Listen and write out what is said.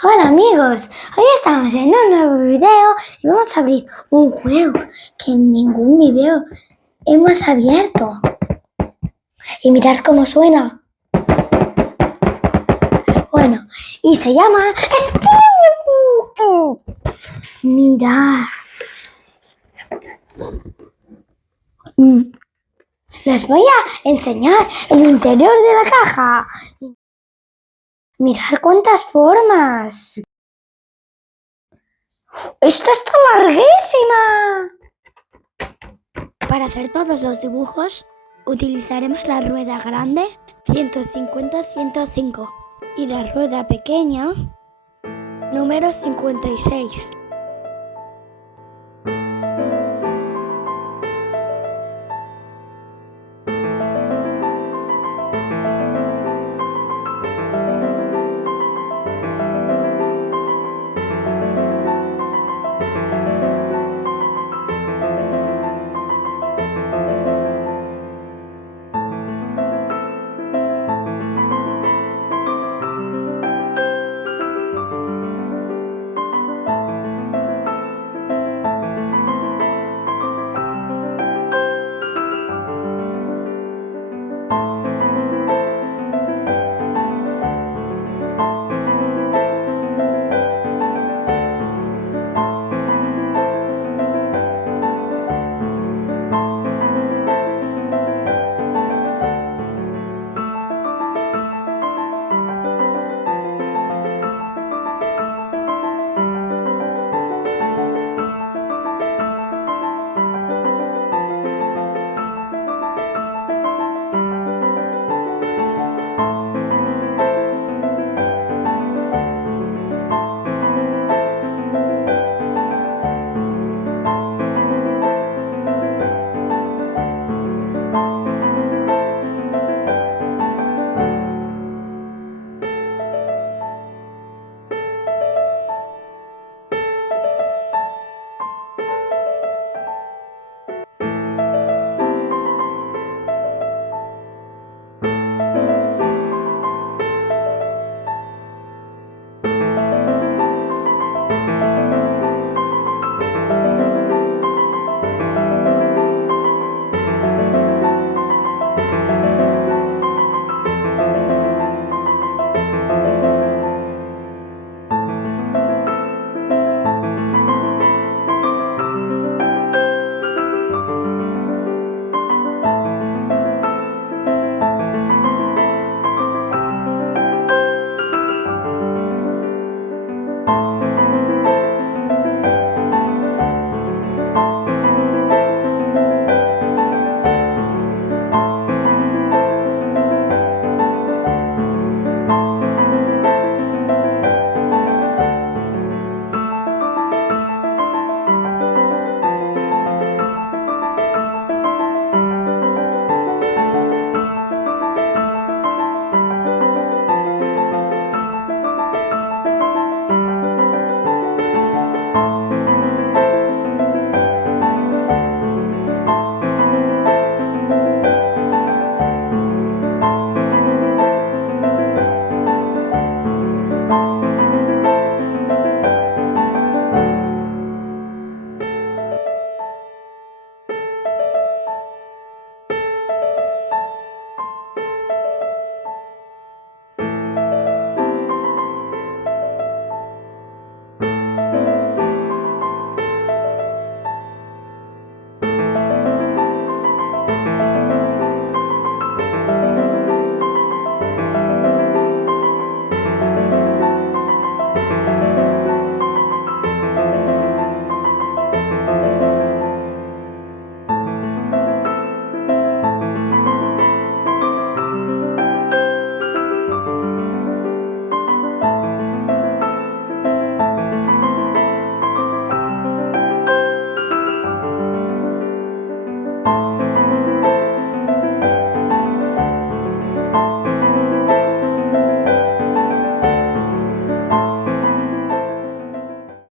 Hola amigos, hoy estamos en un nuevo video y vamos a abrir un juego que en ningún video hemos abierto. Y mirad cómo suena. Bueno, y se llama Spoon. Mirad. Les voy a enseñar el interior de la caja. Mirad cuántas formas. ¡Esta está larguísima! Para hacer todos los dibujos utilizaremos la rueda grande 150-105 y la rueda pequeña número 56.